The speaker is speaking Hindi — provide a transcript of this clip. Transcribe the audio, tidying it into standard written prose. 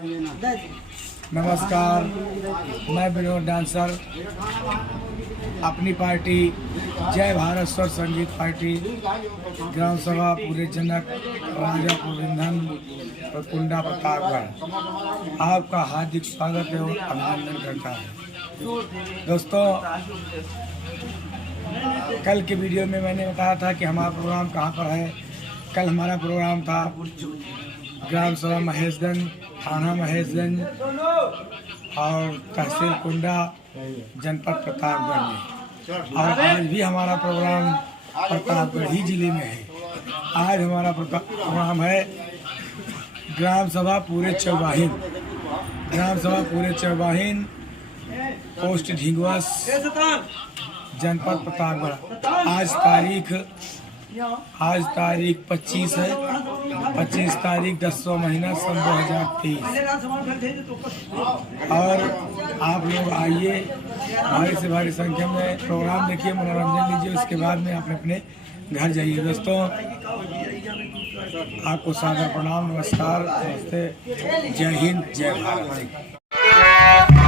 नमस्कार, मैं विनोद डांसर अपनी पार्टी जय भारत स्वर संगीत पार्टी ग्राम सभा पूरे जनक राजापुर ईंधन और कुंडा प्रतापगढ़ आपका हार्दिक स्वागत है और अभिनंदन करता है। दोस्तों, कल के वीडियो में मैंने बताया था कि हमारा प्रोग्राम कहाँ पर है। कल हमारा प्रोग्राम था ग्राम सभा महेशगंज, थाना महेशगंज और तहसील कुंडा, जनपद प्रतापगढ़ में। और आज भी हमारा प्रोग्राम प्रतापगढ़ ही जिले में है। आज हमारा प्रोग्राम है ग्राम सभा पूरे चौबाहिन, ग्राम सभा पूरे चौबाहिन, पोस्ट ढिंगवस, जनपद प्रतापगढ़। आज तारीख 25 है, 25 तारीख 10वां महीना सन 2023। और आप लोग आइए, भारी से भारी संख्या में प्रोग्राम देखिए, मनोरंजन लीजिए, उसके बाद में आप अपने घर जाइए। दोस्तों, आपको सादर प्रणाम, नमस्कार, नमस्ते, जय हिंद, जय भारत।